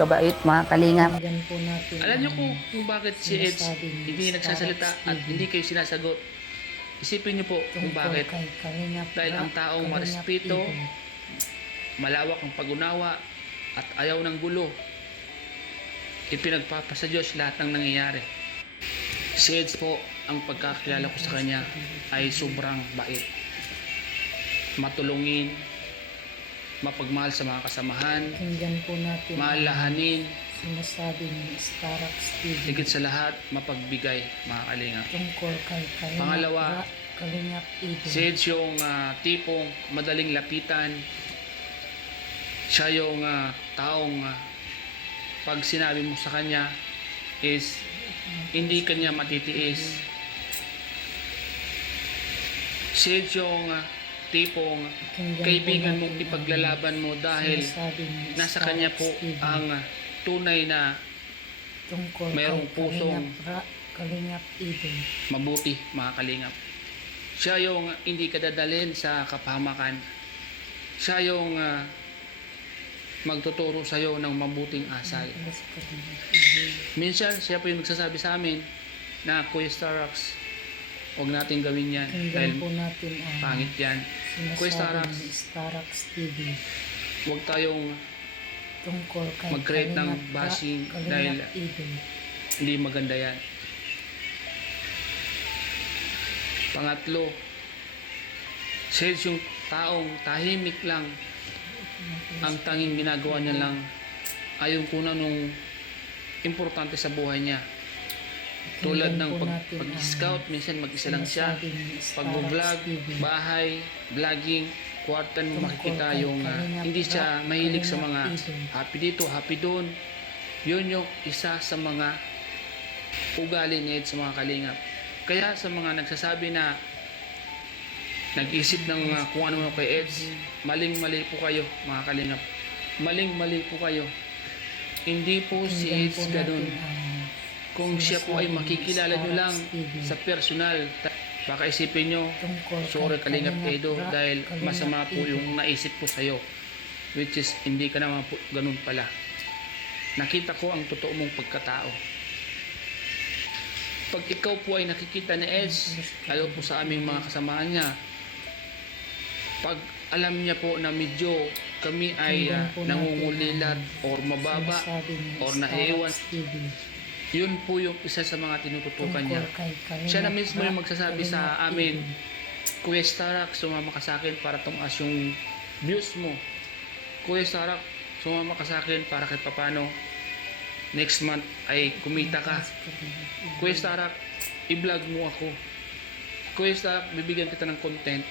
kabait mga kalingap. Pakinggan po natin Alam niyo ang kung bakit si Eds sinasabi ni hindi nagsasalita Starbucks at TV. hindi kayo sinasagot. Isipin niyo po kung tungkol bakit. kay Kalingap Dahil ang taong Kalingap marespeto, Eden. malawak ang pag-unawa at ayaw ng gulo, ipinagpapasa Diyos lahat ng nangyayari. Si Eds po, ang pagkakilala ko sa kanya ay sobrang bait, matulungin, mapagmahal sa mga kasamahan, Pakinggan po natin maalahanin, sinasabi ni Starbucks TV higit sa lahat, mapagbigay, mga kalingap. tungkol kay Kalingap Pangalawa, Kalingap Eden. Si Eds yung tipong madaling lapitan. Siya yung taong pag sinabi mo sa kanya is hindi kanya matitiis. Si Eds yung tipong Pakinggan kaibigan po mong natin ipaglalaban mo ang dahil sinasabi ni nasa kanya po Starbucks TV ang tunay na tungkol mayroong kay pusong Kalingap Eden. mabuti, mga kalingap. Siya yung hindi ka dadalhin sa kapahamakan. Siya yung magtuturo sa iyo ng mabuting asal. Minsan, siya po yung nagsasabi sa amin na, Kuya Starbucks, huwag natin gawin yan dahil Pakinggan po natin ang pangit yan. Kuya sinasabi Starbucks, ni Starbucks TV huwag tayong tungkol kay mag-create ng Kalingap bashing Kalingap dahil Eden. hindi maganda yan. Pangatlo, siya yung taong tahimik lang. Ang tanging ginagawa niya lang ay yung kuna nung importante sa buhay niya. Tulad ng pag-scout, minsan mag-isa lang siya. Pag-vlog, bahay, vlogging, kwartan mo makikita yung hindi siya mahilig sa mga happy dito, happy doon. Yun yung isa sa mga ugali ni Ed sa mga kalingap. Kaya sa mga nagsasabi na nag-isip ng kung ano kay Eds, maling-mali po kayo, mga kalingap. Maling-mali po kayo. Hindi po si Eds ganun. Kung siya po ay makikilala nyo lang sa personal, baka isipin nyo, sorry Kalingap Edo, dahil masama po yung naisip ko sa'yo. Which is, hindi ka naman po ganun pala. Nakita ko ang totoo mong pagkatao. Pag ikaw po ay nakikita ni Eds, lalo po sa aming mga kasamahan niya, pag alam niya po na medyo kami ay nangungulilat or mababa or naewan, yun po yung isa sa mga tinututukan niya. Siya na mismo yung magsasabi sa amin, Kuya Starak, sumama ka sa akin para tumaas yung views mo. Kuya Starak, sumama ka sa akin para kahit papano next month ay kumita ka. Kuya Starak, i-vlog mo ako. Kuya Starak, bibigyan kita ng content